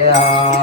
ಯಾರೋ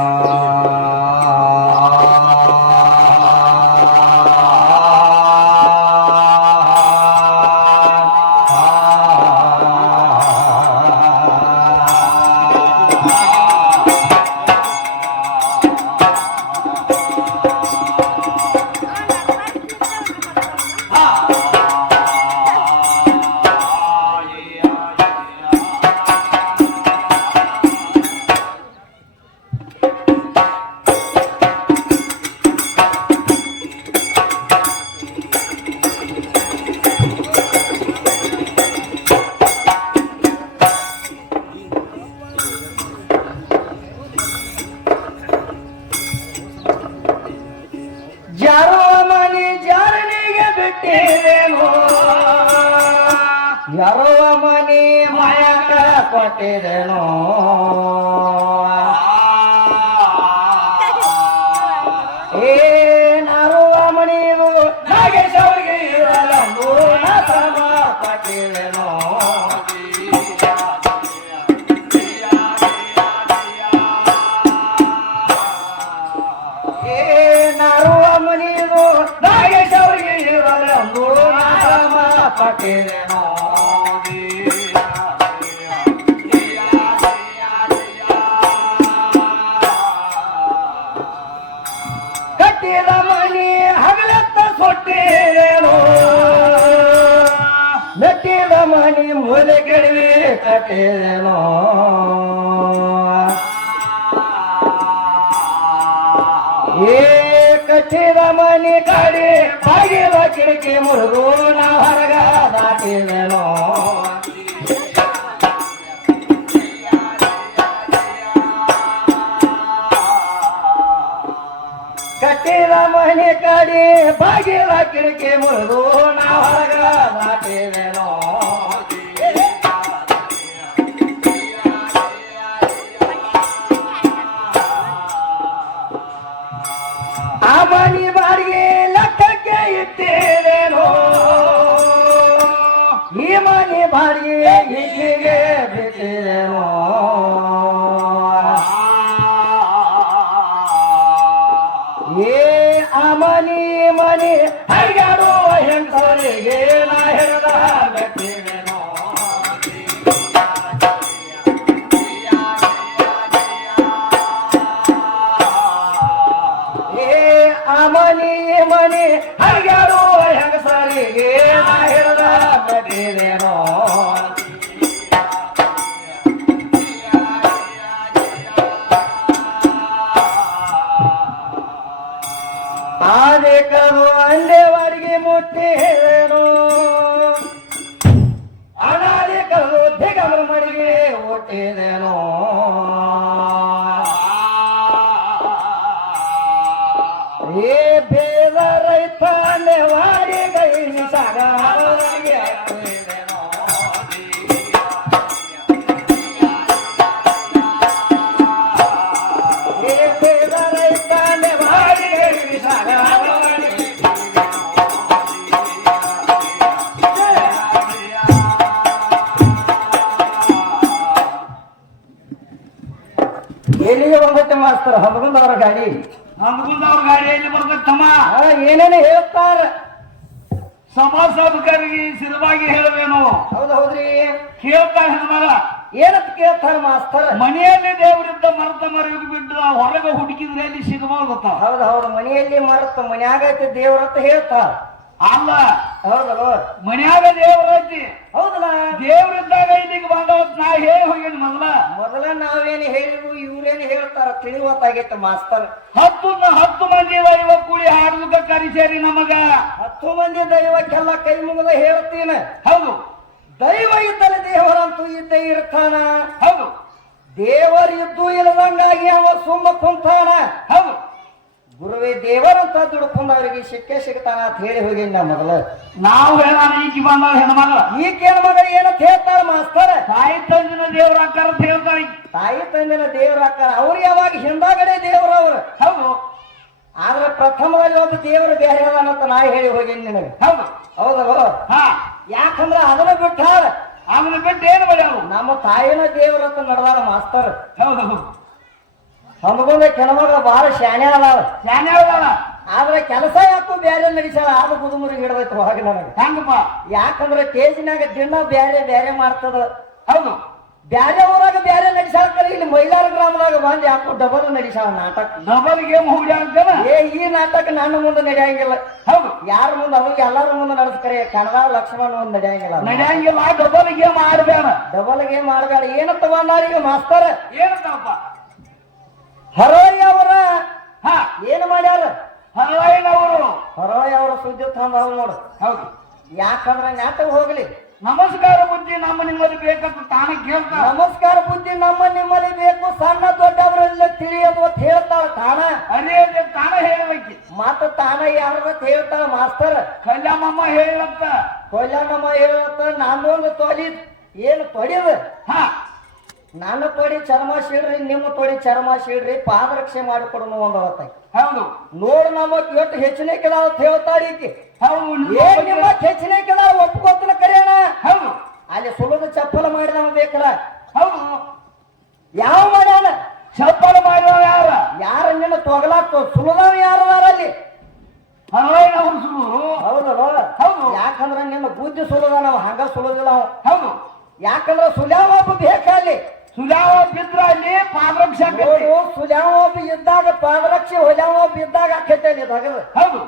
ಪಟ್ಟಿರೇನೋ ಕಟ್ಟಿದ ಮನಿ ಹಗಲತ್ತ ಸೊಟ್ಟಿರೇನೋ ಮೆಟ್ಟಿದ ಮನಿ ಮೂಲೆ ಕೆಡವಿ ಕಟ್ಟಿರೇನೋ ಏ ಕಟ್ಟಿದ ಮನಿ ಕಾಡಿ, ಬಾಗಿಲ ಕಿಡಕಿ ಮುರಿದು ನಾ ಹೊರಗ ದಾಟಿದನೋ. ಕಟ್ಟಿದ ಮನೆ ಕಡಿ, ಬಾಗಿಲ ಕಿಡಕಿ ಮುರಿದು ನಾ ಹೊರಗ ದಾಟಿದೇನೋ. ಮನಿ ಬಾಡಿಗೆ ಹೀಗೆ ಬಿಟ್ಟಿರೇನೋ ಏ ಹುಟ್ಟಿದೇನೋ ಏ ಬಂದತ್ತೆ ಮಾಸ್ತರ್ ಹಮಗುಂದವರ ಗಾಡಿ. ನಮಗುಂದವ್ರ ಗಾಡಿಯಲ್ಲಿ ಬರ್ಬೇಕಮ್ಮ ಏನೇನು ಹೇಳ್ತಾರ? ಸಮಾಜಾಧಿಕಾರಿಗೆ ಸಿರವಾಗಿ ಹೇಳಬೇನು. ಹೌದು ಹೌದ್ರಿ. ಕೇಳ್ತಾ ಹೆಣ್ಮಗ ಏನಂತ ಕೇಳ್ತಾರ ಮಾಸ್ತರ್? ಮನೆಯಲ್ಲಿ ದೇವರಿದ್ದ ಮರತ ಮರವಿಗೆ ಬಿಟ್ಟು ಹೊರಗೆ ಹುಡುಕಿದ್ರೆ ಅಲ್ಲಿ ಸಿಗಬಹುದು ಹೌದು ಹೌದು. ಮನೆಯಲ್ಲಿ ಮರತ ಮನ್ಯಾಗ ಐತಿ ಅಂತ ಹೇಳ್ತಾರ ಅಲ್ಲ. ಹೌದಲ್ವ ಮನ್ಯಾಗ ದೇವರ ಐತಿ. ಹೌದಲ್ಲ. ದೇವರಿದ್ದಾಗ ಇಲ್ಲಿಗೆ ಬಂದವತ್ ನಾ ಹೇಳಿ ಹೋಗ್ಯಾನ ಮೊದಲ. ಮೊದಲ ಇವ್ರೇನ್ ಹೇಳ್ತಾರ ತಿಳಿವತ್ತಾಗೈತೆ ಮಾಸ್ತರ್. ಹತ್ತು ಹತ್ತು ಮಂದಿ ದೈವ ಕೂಡಿ ಹಾಡ್ಲಿಕ್ಕೆ ಕರಿಸೇರಿ ನಮಗ. ಹತ್ತು ಮಂದಿ ದೈವಕ್ಕೆಲ್ಲ ಕೈ ಮುಗಿದ ಹೇಳ್ತೀನ. ಹೌದು. ದೈವ ಇದ್ದಲ್ಲಿ ದೇವರಂತೂ ಇದ್ದೇ ಇರ್ತಾನ. ಹೌದು. ದೇವರ ಇದ್ದು ಇಲ್ಲದಂಗಾಗಿ ಅವ ಸುಮ್ಮ ಕುಂತಾನ. ಹೌದು. ಗುರುವೇ ದೇವರಂತ ದುಡ್ಕೊಂಡು ಅವರಿಗೆ ಸಿಕ್ಕೇ ಸಿಗ್ತಾನ ಅಂತ ಹೇಳಿ ಹೋಗಿ ನಾ ಮೊದಲು. ನಾವು ಹೇಳ ಈಕಿ ಬಂದವ ಹೆಣ್ಮಗ ಈಕೇನ ಮಗ ಏನಂತ ಹೇಳ್ತಾರ ಮಾಸ್ತರ? ತಾಯಿ ತಂದಿನ ದೇವ್ರ ಆಕಾರ ಅಂತ ಹೇಳ್ತಾರೆ ತಾಯಿ ತಂದಿನ ದೇವ್ರ ಆಕಾರ. ಅವ್ರು ಯಾವಾಗ ಹಿಂದಾಗಡೆ ದೇವ್ರ ಅವರು? ಹೌದು. ಆದ್ರೆ ಪ್ರಥಮವಾಗಿ ಒಂದು ದೇವರು ಬೇರೆ ಅಂತ ನಾ ಹೇಳಿ ಹೋಗಿ ನಿನಗೆ. ಹೌದು. ಹೌದಲ್ವ? ಹಾ. ಯಾಕಂದ್ರ ಅದನ್ನ ಬಿಟ್ಟಾರ ಅದನ್ನ ಬಿಟ್ಟು ಏನು ಮಾಡ್ಯಾವ ನಮ್ಮ ತಾಯಿನ ದೇವರತ್ತ ನಡೆದಾರ ಮಾಸ್ತರ್. ಹೌದು. ಹಮ್ಗೊಂದ ಕೆಲವಾಗ ಬಹಳ ಶಾನೆ ಅದಾವ ಶಾನೆ ಅದಾವ ಆದ್ರೆ ಕೆಲಸ ಯಾಕೋ ಬೇರೆ ನಡೆಸಾಳ ಅದು ಕುದುಮುರಿ ಹಿಡ್ದೈತಿ ಹೊರಗೆ ನನಗೆ. ಹೆಂಗಪ್ಪ? ಯಾಕಂದ್ರೆ ಕೇಜಿನಾಗ ದಿನ ಬೇರೆ ಬೇರೆ ಮಾಡ್ತದ. ಹೌದು. ಬ್ಯಾರೆ ಊರಾಗ ಬ್ಯಾರೆ ನಡೆಸಾಳ್ತಾರೆ ಇಲ್ಲಿ ಮೈಲಾರ ಗ್ರಾಮದಾಗ ಬಂದ್ ಯಾಕೋ ಡಬಲ್ ನಡೆಸಾಳ ನಾಟಕ. ಡಬಲ್ ಗೇಮ್ ಹೋಗಿ ಏ ಈ ನಾಟಕ ನನ್ನ ಮುಂದೆ ನಡೆಯಂಗಿಲ್ಲ. ಹೌದು. ಯಾರ ಮುಂದೆ? ಅವಾಗ ಎಲ್ಲಾರ ಮುಂದೆ ನಡೆಸ್ಕರೆ ಕನ್ನಡ ಲಕ್ಷ್ಮಣ ಮುಂದೆ ನಡೆಯಂಗಿಲ್ಲ ನಡೆಯಂಗಿಲ್ಲ ಡಬಲ್ ಗೇಮ್ ಆಡ್ಬೇಡ. ಡಬಲ್ ಗೇಮ್ ಆಡ್ಬೇಡ. ಏನು ತಗೊಂಡಾರ ಈಗ ಮಾಸ್ತರ? ಏನಂತಪ್ಪ? ಹರೋಯ್ ಅವರ ಹಾ. ಏನ್ ಮಾಡ್ಯಾರ? ಹರೋಯ್ನವರು ಹರೋಯ್ ಅವರ ಸುದ್ದಿ ತಂದಾವ್ ನೋಡು. ಹೌದು. ಯಾಕಂದ್ರ ನಾಟಕ ಹೋಗ್ಲಿ. ನಮಸ್ಕಾರ ಬುದ್ಧಿ ನಮ್ಮ ನಿಮ್ಮಲ್ಲಿ ಬೇಕಂತ ತಾನ ಕೇಳ್ತಾರ ನಮಸ್ಕಾರ ಬುದ್ಧಿ ನಮ್ಮ ನಿಮ್ಮಲ್ಲಿ ಬೇಕು ಸಣ್ಣ ದೊಡ್ಡವರೆಲ್ಲ ತಿಳಿಯೋದು ಅಂತ ಹೇಳ್ತಾಳ ತಾನ. ಅದೇ ತಾನ ಹೇಳಬೇಕು. ಮತ್ತ ತಾನ ಯಾರು ಹೇಳ್ತಾಳ ಮಾಸ್ತರ್. ಕಲ್ಯಾಣಮ್ಮ ಹೇಳತ್ತ. ಕಲ್ಯಾಣಮ್ಮ ಹೇಳತ್ತ ನಾನೊಂದು ತೊಲಿ ಏನು ತೊಡಿದ ಹಾ. ನನ್ನ ತೊಡಿ ಚರ್ಮ ಸೀಳ್ರಿ ನಿಮ್ಮ ತೊಡಿ ಚರ್ಮ ಸೀಳ್ರಿ ಪಾದರಕ್ಷೆ ಮಾಡಿಕೊಡೋಣ ಒಂದು ಅವತ್ತಾಗಿ ಹೌದು. ನೋಡು ನಮ್ಮ ಇವತ್ತು ಹೆಚ್ಚಿನ ಕೆಲ ಅಂತ ಹೇಳ್ತಾಳೆ ಈಕಿ. ಹೌದು ಏನ್ ನಿಮ್ಮ ಹೆಚ್ಚಿನ ಕೆಲ ಒಪ್ಕೋತನ ಕರೆಯೋಣ ಹೌದು. ಅಲ್ಲಿ ಸುಲಭ ಚಪ್ಪಲ ಮಾಡಿ ಮಾಡಿದವ ಬೇಕಲ್ಲ? ಹೌದು. ಯಾವ ಮಾಡ್ಯಾನ? ಚಪ್ಪಲ ಮಾಡುವ ಯಾರ? ಯಾರ ನಿನ್ನ ತೊಗಲಾಕ ಸುಲದವ ಯಾರದಾರ ಅಲ್ಲಿ? ಹೌದಲ್ಲ ಹೌದು. ಯಾಕಂದ್ರ ನಿನ್ನ ಬುದ್ಧಿ ಸುಲದ ನಾವು ಹಂಗ ಸುಲದಿಲ್ಲ ಹೌದು. ಯಾಕಂದ್ರ ಸುಲ್ಯಾವ ಒಬ್ಬ ಬೇಕಲ್ಲಿ ಸುಜಾವ ಬಿದ್ರ ಅಲ್ಲಿ ಪಾದರಕ್ಷ ಒಬ್ಬ ಇದ್ದಾಗ ಪಾದರಕ್ಷೆ ಹೊಜಾವ ಇದ್ದಾಗ ಆಕೈತೆ ಅಲ್ಲಿ ತಗದು ಹೌದು.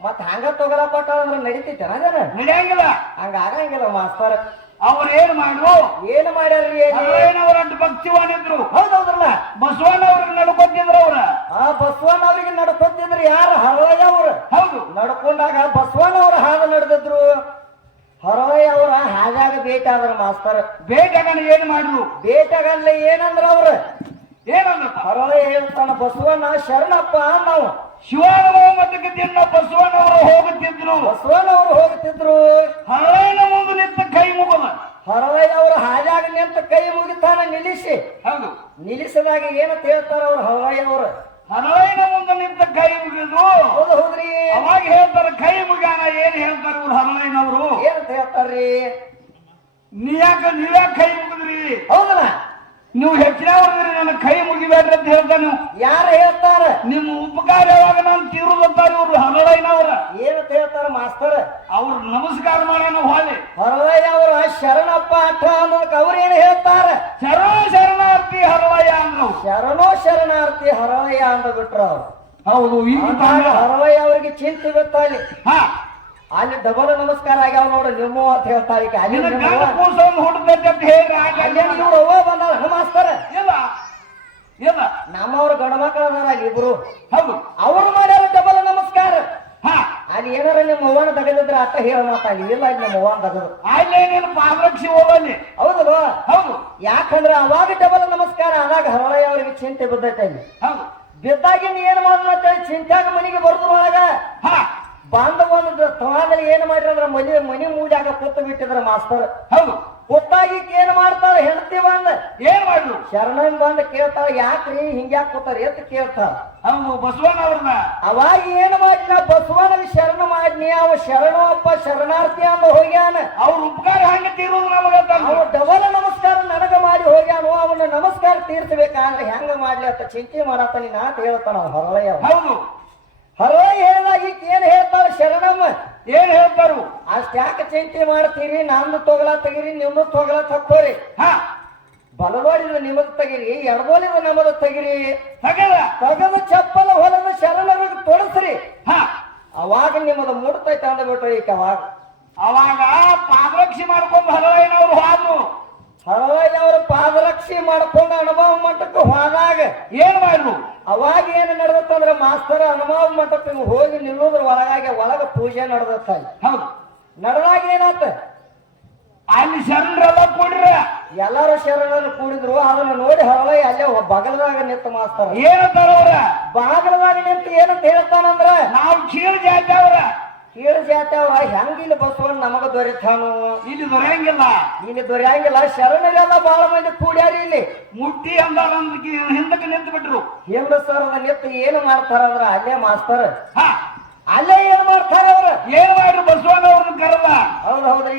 ಮತ್ತ ಹಂಗ ತೊಗಲ ಕೊಟ್ಟ ಅಂದ್ರೆ ನಡೀತೈತೆ ಅದೇನ? ನಡೆಯಂಗಿಲ್ಲ. ಹಂಗ ಆಗಂಗಿಲ್ಲ ಮಾಸ್ತರ್. ಅವ್ರು ಏನ್ ಮಾಡು ಏನ್ ಮಾಡ್ಯಾರ್ರಿ ಹರವಯ್ಯನವರು ಅಡ್ಡ ಭಕ್ತಿವಾನಿದ್ರು ಹೌದೌದ್ರಲ್ಲ? ಬಸವಣ್ಣವ್ರಿಗೆ ನಡ್ಕೊತಿದ್ರು ಅವ್ರ. ಆ ಬಸವಣ್ಣ ಅವ್ರಿಗೆ ನಡ್ಕೊತಿದ್ರು ಯಾರು? ಹರಳಯ್ಯ ಅವ್ರು. ಹೌದು. ನಡ್ಕೊಂಡಾಗ ಬಸವಣ್ಣ ಅವ್ರ ಹಾದ ನಡೆದಿದ್ರು. ಹರವಯ್ಯ ಅವ್ರ ಹಾಗಾಗ ಭೇಟಿ ಆದ್ರ ಮಾಸ್ತರ್. ಬೇಟಗನ ಏನ್ ಮಾಡಿದ್ರು ಭೇಟಿಯಾಗಲ್ಲ ಏನಂದ್ರ ಅವ್ರ? ಏನಂದ್ರ ಹೊರವೈ ಹೇಳ್ತಾನ ಬಸವಣ್ಣ ಶರಣಪ್ಪ ನಾವು ಶಿವಾನುಭವ ಮತಕ್ಕೆ ತಿನ್ನ ಬಸವಣ್ಣವರು ಹೋಗುತ್ತಿದ್ರು. ಬಸವಣ್ಣವರು ಹೋಗುತ್ತಿದ್ರು. ಹೋಗ್ತಿದ್ರು ಹರವಯ್ಯನ ಮುಂದೆ ನಿಂತ ಕೈ ಮುಗದ? ಹೊರವೈ ಅವರು ಹಾಜಾಗ ನಿಂತ ಕೈ ಮುಗಿತಾನ ನಿಲ್ಲಿಸಿ. ಹೌದು. ನಿಲ್ಲಿಸಿದಾಗ ಏನಂತ ಹೇಳ್ತಾರ ಅವ್ರು? ಹೊರವೈ ಅವ್ರು. ಹರವಯ್ಯನ ಮುಂದೆ ನಿಂತ ಕೈ ಮುಗಿದು ಹೌದು ಹೌದ್ರಿ. ಅವಾಗ ಹೇಳ್ತಾರೆ ಕೈ ಮುಗ್ಯಾನ ಏನ್ ಹೇಳ್ತಾರೆ ಇವ್ರು ಹೇಳ್ತಾರೆ ಏನಂತ ಹೇಳ್ತಾರ್ರಿ? ನೀಯಾಕ ನೀವ್ಯಾಕ ಕೈ ಮುಗಿದ್ರಿ. ಹೌದಲ್ಲ ನೀವು ಹೆಚ್ಚಿನವ್ರದ್ರಿ ನನ್ನ ಕೈ ಮುಗಿಬೇಡ್ರಿ ಅಂತ ಹೇಳ್ತಾ ನೀವು ಯಾರು ಹೇಳ್ತಾರ? ನಿಮ್ಮ ಉಪಕಾರ ಯಾವಾಗ ನಾನು ತೀರುದಂತಾರ ಇವ್ರು ಹರಳಯ್ಯನವ್ರ ಏನಂತ ಹೇಳ್ತಾರ ಮಾಸ್ತರ್? ಅವ್ರು ನಮಸ್ಕಾರ ಮಾಡೋಣ ಹೋಲಿ ಹರಳಯ್ಯ ಅವರ ಶರಣಪ್ಪ ಅಠ ಅನ್ನೋದಕ್ಕೆ ಅವ್ರ ಏನು ಹೇಳ್ತಾರ? ಶರಣ ಶರಣಾರ್ಥಿ ಹರಳಯ್ಯ ಅಂದ್ರು. ಶರಣೋ ಶರಣಾರ್ಥಿ ಹರಳಯ್ಯ ಅಂದ ಬಿಟ್ರು ಅವ್ರು. ಹೌದು ಹರಳಯ್ಯ ಅವ್ರಿಗೆ ಚಿಂತೆ ಗೊತ್ತಾಲಿ ಹಾ. ಅಲ್ಲಿ ಡಬಲ್ ನಮಸ್ಕಾರ ಆಗ್ಯಾವ ನೋಡ್ರಿ ನಿಮ್ಮ ಅಂತ ಹೇಳ್ತಾ ಈಗ ಅಲ್ಲಿ ಅಂತ ಹೇಳಿ ಬಂದಾರ ಇಲ್ಲ ನಮ್ಮವ್ರು ಗಂಡ ಮಕ್ಕಳು ಇಬ್ರು. ಹೌದು. ಅವರು ಮಾಡ್ಯಾರ ಡಬಲ್ ನಮಸ್ಕಾರ. ಹಾ. ಅಲ್ಲಿ ಏನಾರ ನಿಮ್ಮ ಅವ್ವನ ತಗದಿದ್ರೆ ಅತ್ತ ಹೇಳ ಮಾತ ಇಲ್ಲ ಇಲ್ಲಿ ನಮ್ಮ ಅವ್ವನ ತಗದು. ಅಲ್ಲೇ ನೀನು ಪಾದರಕ್ಷಿ ಹೋಗಲ್ಲಿ? ಹೌದಲ್ವ? ಹೌದು. ಯಾಕಂದ್ರೆ ಅವಾಗ ಡಬಲ್ ನಮಸ್ಕಾರ ಆದಾಗ ಹರಳಯ್ಯ ಅವ್ರಿಗೆ ಚಿಂತೆ ಬಿದ್ದೈತೆ ಅಲ್ಲಿ. ಹೌದು. ಬಿದ್ದಾಗಿನ ಏನ್ ಮಾಡ್ಲತ್ತ ಚಿಂತಾಗ ಮನೆಗೆ ಬರ್ತು ಒಳಗ. ಹಾ. ಸ್ಥಳದಲ್ಲಿ ತವಾದಲ್ಲಿ ಏನ್ ಮಾಡಿದ್ರ ಮನಿ ಮನಿ ಮೂಡ್ಯಾಗ ಕೂತು ಬಿಟ್ಟಿದ್ರ ಮಾಸ್ತರ್. ಹೌದು. ಕೊತ್ತಾಗಿ ಏನ್ ಮಾಡ್ತಾರ ಹೆಂಡತಿ ಬಂದ? ಏನ್ ಮಾಡ್ಲು? ಶರಣನ್ ಬಂದ್ ಕೇಳ್ತಾಳ ಯಾಕ್ರಿ ಹಿಂಗ್ಯಾಕ್ ಕೂತಾರ? ಎತ್ ಕೇಳ್ತಾಳ. ಹೌದು ಬಸವಣ್ಣ ಅವ್ರನ್ನ. ಅವಾಗ ಏನ್ ಮಾಡಿನ ಬಸವನಿಗೆ ಶರಣ ಮಾಡ್ನಿ ಅವ ಶರಣಪ್ಪ ಅಪ್ಪ ಶರಣಾರ್ಥಿ ಅಂದ ಹೋಗ್ಯಾನ. ಅವ್ರ ಉಪಕಾರ ಹಂಗ ತೀರೋದು ನಮಗ ಅವ ಡಬಲ್ ನಮಸ್ಕಾರ ನನಗ ಮಾಡಿ ಹೋಗ್ಯಾನು ಅವನ ನಮಸ್ಕಾರ ತೀರ್ಸಬೇಕಾದ್ರೆ ಹೆಂಗ ಮಾಡ್ಲಿ ಅಂತ ಚಿಂತೆ ಮಾಡತ್ತಾನಿ ನಾ ಅಂತ ಹೇಳ್ತಾನ ಅವ. ಹೌದು. ಹೇಳಿದಾಗ ಈಕ ಏನ್ ಹೇಳ್ತಾರ ಶರಣಮ್ಮ ಏನ್ ಹೇಳ್ತಾರು? ಅಷ್ಟ ಯಾಕೆ ಚಿಂತೆ ಮಾಡ್ತೀರಿ? ನಮ್ದು ತೊಗಲ ತೆಗಿರಿ ನಿಮ್ದು ತೊಗಲ ತಕ್ಕೋರಿ. ಹಾ. ಬಲದೋಡಿದ ನಿಮಗ್ ತೆಗಿರಿ ಎಡದೋಲಿದ ನಮಗ ತಗಿರಿ. ತಗದ. ತಗದ ಚಪ್ಪಲ ಹೊಲದ ಶರಣರಿಗೆ ತೊಡಸ್ರಿ. ಹಾ. ಅವಾಗ ನಿಮ್ಮದು ಮುಡ್ತೈತೆ ಅಂದ್ಬಿಟ್ರಿ ಈಕ ಅವಾಗ. ಅವಾಗ ಪಾದರಕ್ಷೆ ಮಾಡ್ಕೊಂಡು ಏನವ್ರು ಹೋದ್ರು. ಹರಳಯ್ಯ ಅವರು ಪಾದರಕ್ಷೆ ಮಾಡ್ಕೊಂಡು ಅನುಭವ ಮಠಕ್ಕೆ ಹೋದಾಗ ಏನ್ ಮಾಡ್ಲು? ಅವಾಗ ಏನು ನಡೆದತ್ತಂದ್ರ ಮಾಸ್ತರ ಅನುಭವ ಮಠಕ್ಕೆ ಹೋಗಿ ನಿಲ್ಲೋದ್ರ ಒಳಗಾಗಿ ಒಳಗ ಪೂಜೆ ನಡೆದತ್ತ. ಹೌದು. ನಡೆದಾಗ ಏನಾತ? ಅಲ್ಲಿ ಶರಣರೆಲ್ಲ ಕೂಡ್ರ? ಎಲ್ಲಾರು ಶರಣರು ಕೂಡಿದ್ರು ಅದನ್ನ ನೋಡಿ ಹರಳ ಅಲ್ಲೇ ಬಗಲದಾಗ ನಿಂತ ಮಾಸ್ತರ. ಏನಂತಾರ ಅವ್ರ? ಬಾಗಲದಾಗ ನಿಂತು ಏನಂತ ಹೇಳ್ತಾನಂದ್ರ? ನಾವು ಕೀಳು ಜಾತಿ ಅವ್ರ ಕೀಳು ಜಾತಿ ಅವ್ರ ಹೆಂಗಿಲ್ಲ ಬಸವಣ್ಣ ನಮಗ ದೊರೆತಾನು? ಇಲ್ಲಿ ದೊರೆಯಂಗಿಲ್ಲ. ಇಲ್ಲಿ ದೊರೆಯಂಗಿಲ್ಲ. ಶರಣರೆಲ್ಲ ಬಹಳ ಮಂದಿ ಕೂಡ್ಯಾರಿ ಇಲ್ಲಿ. ಮುಟ್ಟಿ ಅಂದಾರ ಹಿಂದಕ್ಕೆ ನಿಂತು ಬಿಟ್ರು. ಹಿಂದ ಸರ ನಿಂತು ಏನು ಮಾಡ್ತಾರ ಅಂದ್ರ ಅಲ್ಲೇ ಮಾಸ್ತರ್. ಹಾ. ಅಲ್ಲೇ ಏನ್ ಮಾಡ್ತಾರ ಅವ್ರ ಏನ್ ಮಾಡ್ರಿ ಬಸವಣ್ಣವ್ರನ್ನ ಕರಲ್ಲ ಹೌದ್ ಹೌದ್ರಿ.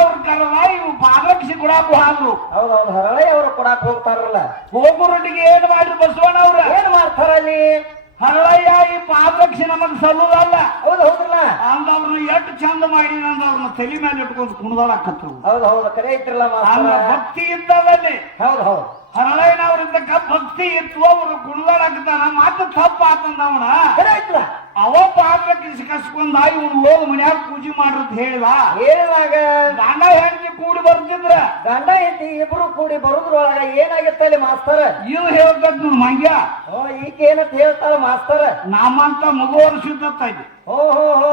ಅವ್ರ ಕರಲ್ಲ ಇವ್ ಪಾದರಕ್ಷಿ ಕೊಡಾಕು ಹಾಲು ಹೌದ್ ಹೌದ್. ಹರಳೆ ಅವ್ರ ಕೊಡಾಕ್ ಹೋಗ್ತಾರಲ್ಲ. ಹೋಗುರೊಟ್ಟಿಗೆ ಏನ್ ಮಾಡ್ರಿ ಬಸವಣ್ಣವ್ರ ಏನ್ ಮಾಡ್ತಾರ ಅಲ್ಲಿ? ಹರಳಯ್ಯ ಈ ಪಾಪಕ್ಷಿ ನಮಗ್ ಸಲ್ಲುದಲ್ಲ ಹೌದು ಹೌದ್ರಲ್ಲ? ಅಂದವ್ರನ್ನ ಎಷ್ಟು ಚಂದ ಮಾಡಿ ಅವ್ರನ್ನ ತಲೆ ಮೇಲೆ ಇಟ್ಕೊಂಡು ಕುಣಿದಾಡಕತ್ರು ಹೌದು ಹೌದು ಕರೆ ಇಟ್ಟಿರಲ್ಲ ಭಕ್ತಿ ಇದ್ದದಲ್ಲಿ ಹೌದು ಹೌದ್. ಹರಳಯ್ಯನವ್ರಿದ್ದಕ್ಕ ಭಕ್ತಿ ಇತ್ತು ಅವರು ಕುಣಿದಾಡಕತ್ತಾನ ಮತ್ತೆ ತಪ್ಪ ಆತಂದ ಅವನ ಅವ ಪಾತ್ರ ಕಸ್ಕೊಂಡ ಇವನು ಹೋಗಿ ಮನ್ಯಾಗ ಪೂಜೆ ಮಾಡ್ರತ್ ಹೇಳಿದ. ಹೇಳಿದಾಗ ಗಂಡ ಹೆಂಡತಿ ಕೂಡಿ ಬರ್ತಿದ್ರ. ಗಂಡ ಹೆಂಡತಿ ಇಬ್ರು ಕೂಡಿ ಬರುದ್ರೊಳಗ ಏನಾಗಿತ್ತ ಅಲ್ಲಿ ಮಾಸ್ತರ? ಇವ್ ಹೇಳ್ತದ್ ನೋಡ್ ಮಂಗ್ಯ. ಓ ಈಗ ಏನಂತ ಹೇಳ್ತಾರೆ ಮಾಸ್ತರ? ನಮ್ಮಂತ ಮಗು ಸಿದ್ಧತ್ತ ಇದೆ ಹೋ ಹೋ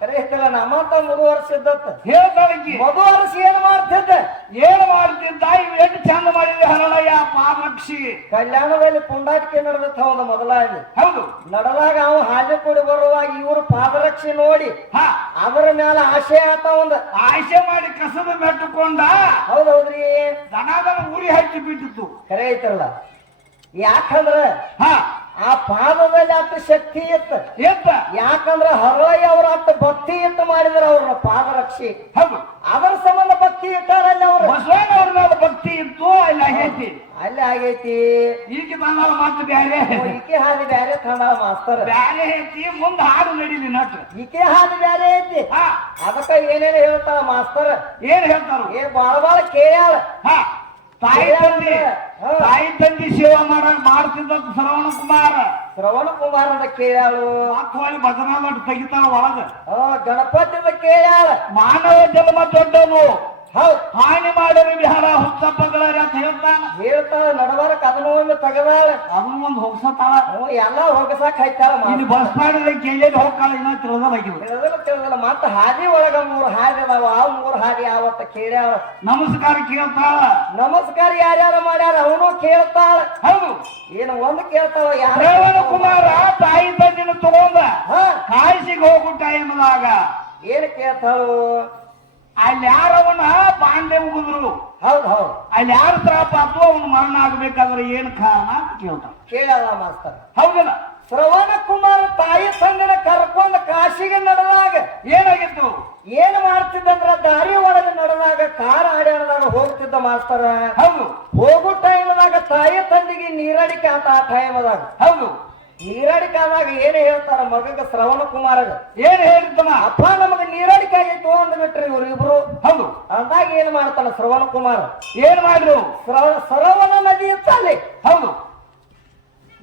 ಕರೆ ಐತಿಲ್ಲ ನಮ್ಮಂತ ಮಗು ವರ್ಷ ಇದ್ದತ್ತ ಹೇಳ್ತಾಳಕಿ ಮಗು ವರ್ಷ ಏನ್ ಮಾಡ್ತಿದ್ದ? ಏನ್ ಮಾಡ್ತಿದ್ದ ಇವ್ ಎಷ್ಟು ಚಂದ ಮಾಡಿದೆ ಹರಳಯ್ಯ ಪಾಮಕ್ಷಿ ಕಲ್ಯಾಣದಲ್ಲಿ ಪುಂಡಾಟಿಕೆ ನಡೆದಂತ ಹೌದು ಮೊದಲಾಗಿ. ಹೌದು. ನಡೆದಾಗ ಅವ ಹಾಲಿ ಕೊಡಿ ಬರುವಾಗ ಇವರು ಪಾದರಕ್ಷಿ ನೋಡಿ ಹಾ. ಅದರ ಮೇಲೆ ಆಶೆ ಆತ ಒಂದ್. ಆಯ್ಸೆ ಮಾಡಿ ಕಸದ ಮೆಟ್ಟುಕೊಂಡ ಹೌದೌದ್ರಿ. ಹೌದ್ರಿ ದನದನ ಉರಿ ಹಚ್ಚಿ ಬಿಟ್ಟಿತ್ತು. ಕರೆ ಐತಲ್ಲ. ಯಾಕಂದ್ರ ಹಾ. ಆ ಪಾದದಲ್ಲಿ ಅತ್ತ ಶಕ್ತಿ ಇತ್ತು. ಎತ್ತ. ಯಾಕಂದ್ರ ಹರಳಯ್ಯ ಅವ್ರ ಅತ್ತ ಭಕ್ತಿ ಇತ್ತು ಮಾಡಿದ್ರ ಅವ್ರನ್ನ ಪಾದರಕ್ಷಿ. ಹೌದು. ಅದರ ಸಂಬಂಧ ಭಕ್ತಿ ಇಟ್ಟಾರಲ್ಲಿ ಅವ್ರು ಬಸವಣ್ಣವ್ರ ಮೇಲೆ ಭಕ್ತಿ ಇತ್ತು ಅಲ್ಲಿ ಆಗೈತಿ? ಅಲ್ಲಿ ಆಗೈತಿ. ಈಗ ಬಂದಾಳ ಮಾತು ಬ್ಯಾರೆ. ಈಕೆ ಹಾದಿ ಬ್ಯಾರೆ ತಂದಾಳ ಮಾಸ್ತರ್. ಬ್ಯಾರೆ ಐತಿ ಮುಂದ ಹಾಡು ನಡೀಲಿ ನಟ್ ಈಕೆ ಹಾದಿ ಬ್ಯಾರೆ ಐತಿ. ಹಾ. ಅದಕ್ಕ ಏನೇನು ಹೇಳ್ತಾಳ ಮಾಸ್ತರ್? ಏನ್ ಹೇಳ್ತಾರು? ಏ ಬಾಳ ಬಾಳ ಕೇಳ ತಾಯಿ ತಂದಿ. ತಾಯಿ ತಂದಿ ಸೇವಾ ಮಾಡಕ್ ಮಾಡ್ತಿದ್ದ ಶ್ರವಣ ಕುಮಾರ. ಶ್ರವಣ ಕುಮಾರ ಅಂತ ಕೇಳ್ಯಾಳು. ಹೊಳಿ ಭಜನಾ ಮಠ ತೆಗಿತಾಳ ಒಳಗ. ಗಣಪತಿ ಕೇಳ್ಯಾಳ. ಮಾನವ ಜನ್ಮ ದೊಡ್ಡನು. ಹಾನಿ ಮಾಡಿರಿ ವಿಹಾರ ಹುಚ್ಚಪ್ಪಗಳ ಅಂತ ಹೇಳ್ತಾನ. ಹೇಳ್ತಾಳ ನಡವರ ಅದನ್ನ ಒಂದು ತಗದಾಳ. ಅದನ್ನ ಒಂದು ಹೋಗ್ಸತಾಳ ಎಲ್ಲ ಹೋಗಸಾಕ ಹಚ್ಚಾಳ ಇಲ್ಲಿ ಬಸ್ ಮಾಡಿದ್ರೆ ಕೇಳಿದ್ರೆ ಹೋಗ್ತಾಳ ಇನ್ನ ತಿಳಿದಾಗಿದ್ರು ತಿಳಿದಿಲ್ಲ ತಿಳಿದಿಲ್ಲ. ಮತ್ತ ಹಾದಿ ಒಳಗ ಮೂರು ಹಾದಿ ಅದಾವ. ಆ ಮೂರು ಹಾದಿ ಯಾವತ್ತ ಕೇಳ್ಯಾಳ? ನಮಸ್ಕಾರ ಕೇಳ್ತಾಳ. ನಮಸ್ಕಾರ ಯಾರ್ಯಾರ ಮಾಡ್ಯಾರ? ಅವನು ಕೇಳ್ತಾಳ. ಹೌದು. ಏನು ಒಂದು ಕೇಳ್ತಾವ ಯಾರು ಕುಮಾರ ತಾಯಿ ತಂದಿನ ತಗೊಂಡ ಹಾ. ಕಾಯಿಸಿಗೆ ಹೋಗು ಟೈಮ್ದಾಗ ಏನ್ ಕೇಳ್ತಾಳು? ಅಲ್ಲಿ ಯಾರವನ ಪಾಂಡೆ ಉಗಿದ್ರು ಹೌದ್ ಹೌದು. ಅಲ್ಲಿ ಯಾರು ಶ್ರಾಪ ಆತು ಅವನು ಮರಣ ಆಗ್ಬೇಕಾದ್ರೆ ಏನ್ ಕಾರಣ ಅಂತ ಕೇಳ್ತಾನ. ಕೇಳಲ್ಲ ಮಾಸ್ತರ್. ಹೌದಲ್ಲ? ಶ್ರವಣ ಕುಮಾರ ತಾಯಿ ಸಂಗನ ಕರ್ಕೊಂಡ್ ಕಾಶಿಗೆ ನಡೆದಾಗ ಏನಾಗಿತ್ತು? ಏನ್ ಮಾಡ್ತಿದ್ದಂದ್ರ ದಾರಿ ಒಳಗೆ ನಡೆದಾಗ ಕಾರ್ ಆಡ್ಯಾಡದಾಗ ಹೋಗ್ತಿದ್ದ ಮಾಸ್ತರ. ಹೌದು. ಹೋಗೋ ಟೈಮ್ದಾಗ ತಾಯಿ ತಂದಿಗೆ ನೀರಾಡಿಕೆ ಆತ ಆ ಟೈಮ್ದಾಗ ಹೌದು. ನೀರಾಡಿಕೆ ಏನು ಹೇಳ್ತಾರ ಮಗಗ ಶ್ರವಣ ಕುಮಾರಗ? ಏನ್ ಹೇಳಿದ್ದಮ್ಮ ಅಪ್ಪ ನಮಗ ನೀರಾಡಿಕೆ ಆಗೈತು ಅಂದ್ ಬಿಟ್ರಿ ಇವ್ರು ಇಬ್ರು. ಹೌದು. ಅಂದಾಗ ಏನ್ ಮಾಡ್ತಾನ ಶ್ರವಣ ಕುಮಾರ? ಏನ್ ಮಾಡ್ರು? ಶ್ರವಣ ಸರವಣ ನದಿ ಅಂತ ಅಲ್ಲಿ ಹೌದು.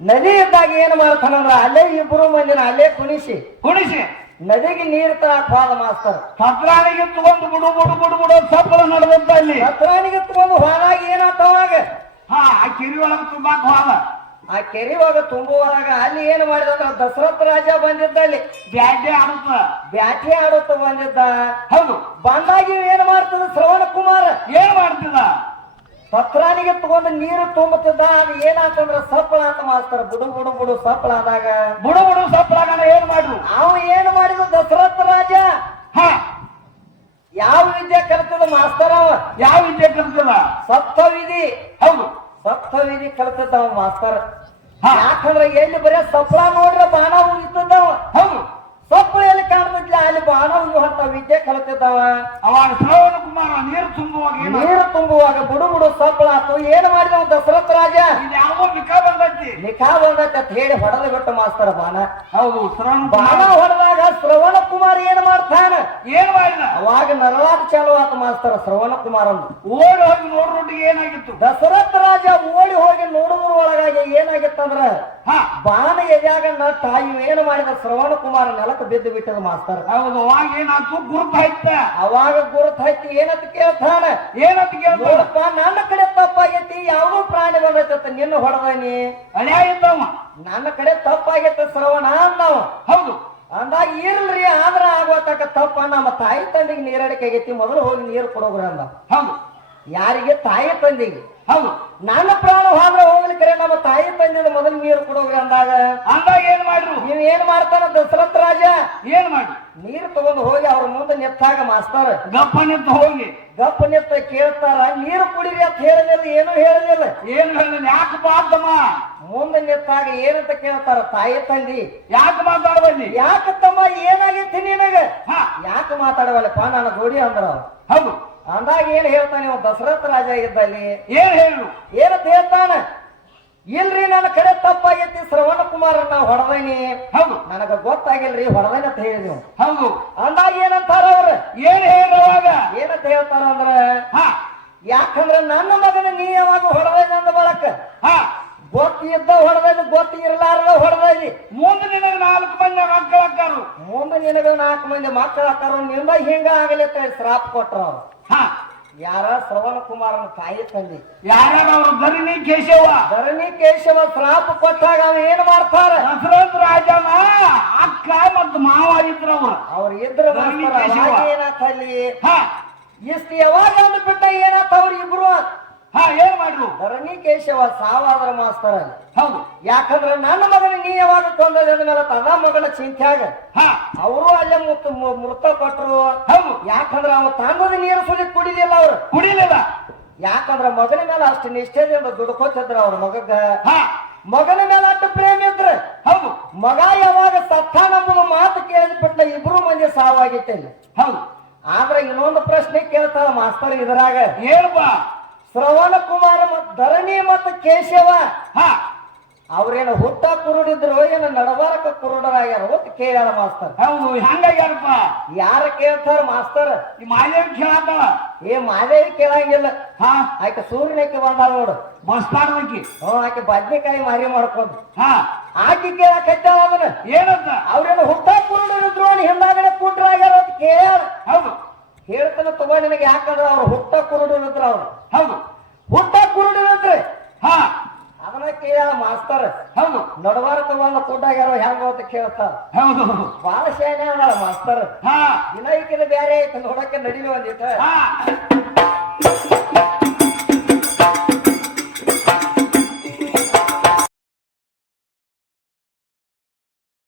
ನದಿ ಇದ್ದಾಗ ಏನ್ ಮಾಡ್ತಾನಂದ್ರ ಅಲ್ಲೇ ಇಬ್ರು ಮಂದಿನ ಅಲ್ಲೇ ಕುಣಿಸಿ. ಕುಣಿಸಿ. ನದಿಗೆ ನೀರ್ ತರ ಹೋದ ಮಾಸ್ತರ್. ಪತ್ರಾಣಿಗೆ ತಗೊಂಡು ಗುಡು ಗುಡು ಗುಡು ಗುಡು ಸಪ್ಪಳ ನಡೆದಂತ ಅಲ್ಲಿ. ಹತ್ರಾಣಿಗೆ ತಗೊಂಡು ಹೋದಾಗ ಏನಾಗ್ತಾವಾಗ ಹಾ ಆ ಕಿರಿ ಒಳಗೆ ತುಂಬಾ ಹೋದ. ಆ ಕೆರೆ ಒಳಗ ತುಂಬುವಾಗ ಅಲ್ಲಿ ಏನ್ ಮಾಡಿದ ದಶರಥ ರಾಜ ಬಂದಿದ್ದ ಅಲ್ಲಿ ಬ್ಯಾಟೆ ಆಡುತ್ತ ಬ್ಯಾಟಿ ಆಡುತ್ತ ಬಂದಿದ್ದ. ಹೌದು. ಬಂದಾಗ ಏನ್ ಮಾಡ್ತದ ಶ್ರವಣ ಕುಮಾರ? ಏನ್ ಮಾಡ್ತಿದ್ದ? ಪತ್ರಾಣಿಗೆ ತಗೊಂಡು ನೀರು ತುಂಬುತ್ತಿದ್ದ. ಅದು ಏನಾತಂದ್ರ ಸಪ್ಪಳ ಅಂತ ಮಾಡ್ತಾರ ಬುಡು ಬುಡು ಬುಡು ಸಪ್ಪಳ ಆದಾಗ ಬುಡು ಬುಡು ಸಪ್ಪಳಾಗಣ ಏನ್ ಮಾಡಿದ್ರು ಅವ ಏನ್ ಮಾಡಿದ ದಶರಥ ರಾಜ? ಹಾ. ಯಾವ ವಿದ್ಯೆ ಕಲಿತದ ಮಾಸ್ತರ ಯಾವ ವಿದ್ಯೆ ಕಲ್ತದ? ಸಪ್ತ ವಿಧಿ ಹೌದು ಸಪ್ತ ವಿಧಿ ಯಾಕಂದ್ರೆ ಅವ ಮಾಸ್ತರ. ಯಾಕಂದ್ರ ಎಲ್ಲಿ ಬರೀ ಸಪ್ಲ ನೋಡ್ರೆ ಬಾಣ ಉಗಿತದವ ಹೌದು. ಸಪ್ಲ ಎಲ್ಲಿ ಕಾಣ್ತಿದ್ಲ ಅಲ್ಲಿ ಬಾಣ ಉಗಿಯುವಂತ ವಿದ್ಯೆ ಕಲ್ತಿದ್ದವ. ಅವಾಗ ಶ್ರವಣ ಕುಮಾರ ನೀರು ತುಂಬುವಾಗ ನೀರು ತುಂಬುವಾಗ ಬುಡು ಬುಡು ಸಪ್ಳ ಆತು. ಏನ್ ಮಾಡಿದ ದಶರಥ ರಾಜ? ಯಾವ ನಿಖಾ ಬಂದೈತಿ. ನಿಖಾ ಬಂದೈತಿ ಅಂತ ಹೇಳಿ ಹೊಡೆದು ಬಿಟ್ಟು ಮಾಸ್ತರ ಬಾಣ. ಹೌದು ಶ್ರವಣ ಬಾಣ ಹೊಡೆದಾಗ ಶ್ರವಣ ಕುಮಾರ್ ಏನ್ ಮಾಡಿದ ಅವಾಗ ನರಳಾಟ ಚಾಲು ಆತ ಮಾಸ್ತರ ಶ್ರವಣ ಕುಮಾರ್ ಓಡಿ ಹೋಗಿ ನೋಡ್ರೊಟ್ಟಿಗೆ ಏನಾಗಿತ್ತು? ದಶರಥ ರಾಜ ಓಡಿ ಹೋಗಿ ನೋಡುದ್ರ ಒಳಗಾಗಿ ಏನಾಗಿತ್ತಂದ್ರ ಹಾ. ಬಾಣ ಎದ್ಯಾಗ ತಾಯಿ ಏನು ಮಾಡಿದ ಶ್ರವಣ ಕುಮಾರ ನೆಲಕ್ಕೆ ಬಿದ್ದು ಬಿಟ್ಟದ ಮಾಸ್ತರ್. ಹೌದು ಅವಾಗ ಏನಾಯ್ತು? ಗುರುತ ಆಯ್ತ? ಅವಾಗ ಗುರುತ ಆಯ್ತು ಏನಂತ ಕೇಳ್ತಾನ? ಏನತ್ ಕೇಳ್ತಪ್ಪ ನನ್ನ ಕಡೆ ತಪ್ಪಾಗೈತಿ ಯಾವ ಪ್ರಾಣಿ ಬಂದೈತ ನಿನ್ನ ಹೊಡೆದನಿ. ನೀ ಇದ್ದವ? ನನ್ನ ಕಡೆ ತಪ್ಪಾಗೈತ ಶ್ರವಣ ಅಂದವ ಹೌದು. ಅಂದಾಗ ಇರ್ಲ್ರಿ ಆದ್ರ ಆಗೋತಕ್ಕ ತಪ್ಪ ನಮ್ಮ ತಾಯಿ ತಂದಿಗೆ ನೀರಡಿಕೆ ಆಗೈತಿ ಮೊದಲು ಹೋಗಿ ನೀರು ಕೊಡೋಗ್ರಿ ಅಂದ. ಹೌದು. ಯಾರಿಗೆ ತಾಯಿ ತಂದೆಗೆ? ಹೌದು. ನನ್ನ ಪ್ರಾಣ ಹೋದ್ರೆ ಹೋಗ್ಲಿಕ್ಕೆ ನಮ್ಮ ತಾಯಿ ತಂದೆ ಮೊದಲು ನೀರು ಕೊಡೋಗ್ರಿ ಅಂದಾಗ. ಅಂದಾಗ ಏನ್ ಮಾಡ್ರು? ನೀವ್ ಏನ್ ಮಾಡ್ತಾನ ದಶರಥ ರಾಜ? ಏನ್ ಮಾಡಿ ನೀರು ತಗೊಂಡು ಹೋಗಿ ಅವ್ರ ಮುಂದೆ ನೆತ್ತಾಗ ಮಾಸ್ತಾರ. ಗಪ್ಪ ನಿಂತ ಹೋಗಿ. ಗಪ್ಪ ನಿಂತ ಕೇಳ್ತಾರ ನೀರು ಕುಡಿರಿ ಅಂತ ಹೇಳಲಿಲ್ಲ ಏನು ಹೇಳಲಿಲ್ಲ. ಏನ್ ಹೇಳಿದ ಯಾಕಪ್ಪ ಅದ್ದಮ್ಮ ಮುಂದೆ ನಿಂತಾಗ ಏನಂತ ಕೇಳ್ತಾರ ತಾಯಿ ತಂದಿ? ಯಾಕೆ ಮಾತಾಡಬಲ್ಲಿ ಯಾಕ ತಮ್ಮ ಏನಾಗೈತಿ ನಿನಗ? ಹಾ. ಯಾಕ ಮಾತಾಡವಲ್ಲಪ್ಪ ನನ್ನ ಜೋಡಿ ಅಂದ್ರ. ಹೌದು. ಅಂದಾಗ ಏನ್ ಹೇಳ್ತಾನೆ ಇವ ದಶರಥ ರಾಜ ಇದ್ದಲ್ಲಿ ಏನ್ ಹೇಳು ಏನಂತ ಹೇಳ್ತಾನೆ? ಇಲ್ರಿ ನನ್ನ ಕಡೆ ತಪ್ಪಾಗೈತಿ ಶ್ರವಣ ಕುಮಾರ ನಾ ಹೊಡೆದೇನಿ. ಹೌದು. ನನಗ ಗೊತ್ತಾಗಿಲ್ರಿ ಹೊಡೆದೇನ ಅಂತ ಹೇಳಿದ್ವಿ ಹೌದು. ಅಂದಾಗ ಏನಂತಾರ ಅವ್ರ? ಏನ್ ಹೇಳುವಾಗ ಏನಂತ ಹೇಳ್ತಾರ ಅಂದ್ರ? ಯಾಕಂದ್ರ ನನ್ನ ಮಗನ ನೀ ಯಾವಾಗ ಹೊಡೆದೇನ ಅಂದ ಬಳಕ. ಗೊತ್ತಿ ಗೊತ್ತಿದ್ದ ಹೊಡೆದ ಗೊತ್ತಿ ಇರ್ಲಾರ್ದ ಹೊಡೆದಿ ಮುಂದೆ ನಿನಗೆ ನಾಲ್ಕು ಮಂದಿ ಮಕ್ಕಳಕ್ಕಾರು ಮುಂದೆ ನಿನಗ ನಾಲ್ಕು ಮಂದಿ ಮಕ್ಕಳ ನಿಂದ ಹಿಂಗ ಆಗಲಿ ಅಂತ ಶ್ರಾಪ್ ಕೊಟ್ರ ಅವ್ರು. ಹಾ. ಯಾರ ಶ್ರವಣ ಕುಮಾರನ ತಾಯಿ ತಂದೆ? ಯಾರ್ಯಾರ ಅವ್ರ? ಧರಣಿ ಕೇಶವ. ಧರಣಿ ಕೇಶವ ಶ್ರಾಪ ಕೊಟ್ಟಾಗ ಅವ ಏನ್ ಮಾಡ್ತಾರ? ದಶರಥ ರಾಜನ ಅಕ್ಕ ಮತ್ತು ಮಾವ ಇದ್ರವ ಅವ್ರು. ಅವ್ರು ಇದ್ರ ಏನಾತ ಅಲ್ಲಿ? ಇಷ್ಟು ಯಾವಾಗ ಬಿಟ್ಟ ಏನಾತ ಅವ್ರ ಇಬ್ರು? ಹಾ ಏನ್ ಮಾಡ್ರು? ಧರಣಿ ಕೇಶವ ಸಾವಾದ್ರ ಮಾಸ್ತರ ಹೌದು. ಯಾಕಂದ್ರೆ ನನ್ನ ಮಗನ ನೀ ಯಾವಾಗ ತೊಂದರೆ ಮೇಲೆ ತದ ಮಗನ ಚಿಂತ್ಯಾಗ. ಹಾ. ಅವರು ಅಲ್ಲೇ ಮುತ್ತು ಮೃತಪಟ್ಟರು ಹೌದು. ಯಾಕಂದ್ರೆ ಅವ ತಂದದ ನೀರು ಸುಲಿ ಕುಡಿಲಿಲ್ಲ ಅವ್ರು. ಕುಡಿಲಿಲ್ಲ. ಯಾಕಂದ್ರ ಮಗನ ಮೇಲೆ ಅಷ್ಟು ನಿಷ್ಠೆದಿಂದ ದುಡ್ಕೋತಿದ್ರ ಅವ್ರ ಮಗಗ. ಮಗನ ಮೇಲೆ ಅಷ್ಟು ಪ್ರೇಮ ಇದ್ರ. ಹೌದು. ಮಗ ಯಾವಾಗ ಸತ್ತ ನಮ್ಮ ಮಾತು ಕೇಳಿದ್ಬಿಟ್ಟ ಇಬ್ರು ಮಂದಿ ಸಾವಾಗಿತ್ತೇನೆ. ಹೌದು. ಆದ್ರೆ ಇನ್ನೊಂದು ಪ್ರಶ್ನೆ ಕೇಳ್ತಾರ ಮಾಸ್ತರ್ ಇದ್ರಾಗ. ಹೇಳುವ ಶ್ರವಣ ಕುಮಾರ ಮತ್ ಧರಣಿ ಮತ್ತು ಕೇಶವ. ಹಾ. ಅವ್ರೇನು ಹುಟ್ಟ ಕುರುಡಿದ್ರು ಏನು ನಡಬಾರಕ ಕುರುಡರಾಗ್ಯಾರ ಅಂತ ಕೇಳ್ಯಾರ ಮಾಸ್ತರ್. ಹೌದು ಹೆಂಗಾಗ್ಯಾರಪ್ಪ ಯಾರ ಕೇಳ್ತಾರ ಮಾಸ್ತರ್? ಈ ಮಾದೇವ್ ಕೇಳತ್ತಾಳ? ಏ ಮಾದೇವಿ ಕೇಳಂಗಿಲ್ಲ. ಹಾ. ಆಕೆ ಸೂರ್ಯನಕ್ಕೆ ಬಂದಾಳ ನೋಡು. ಬಸ್ ಪಾಡ್ಬೇಕಿ. ಹ್ಞೂ ಆಕೆ ಬದ್ನೆಕಾಯಿ ಮಾರಿ ಮಾಡ್ಕೊಂಡು. ಹಾ. ಆಕೆ ಕೇಳಕತ್ತಾಳ ಅವನ. ಏನಂತ? ಅವ್ರೇನು ಹುಟ್ಟ ಕುರುಡಿದ್ರು ಅವ್ನು ಹಿಂದಾಗಡೆ ಕುಂಡ್ರಾಗ್ಯಾರ ಅಂತ ಕೇಳ್ಯಾರ ಹೌದು. ಹೇಳ್ತಾನೆ ತಗೋ ನಿನಗೆ ಯಾಕಂದ್ರೆ ಅವ್ರು ಹುಟ್ಟ ಕುರುಡಿದ್ರು ಅವ್ರು. ಹೌದು ಹುಟ್ಟ ಕುರುಡರಿದ್ರೆ ಹಾ ಕೇಳ್ಯಾಳ ಮಾಸ್ತರ್. ಹೌದು ನಡವಾರಕ ಬಂದ ಕುಡ್ಡಾಗ್ಯಾರೋ ಹೆಂಗ ಅಂತ ಕೇಳ್ತಾರ. ಹೌದು. ಬಾಳ ಶಾನೆ ಮಾಸ್ತರ್. ಹಾ. ದಿನ ಈಕಿನ ಬ್ಯಾರೆ ಐತೆ ನೋಡಕ್ಕೆ ನಡಿವೆ ಒಂದಿಟ್ಟು ಹಾ.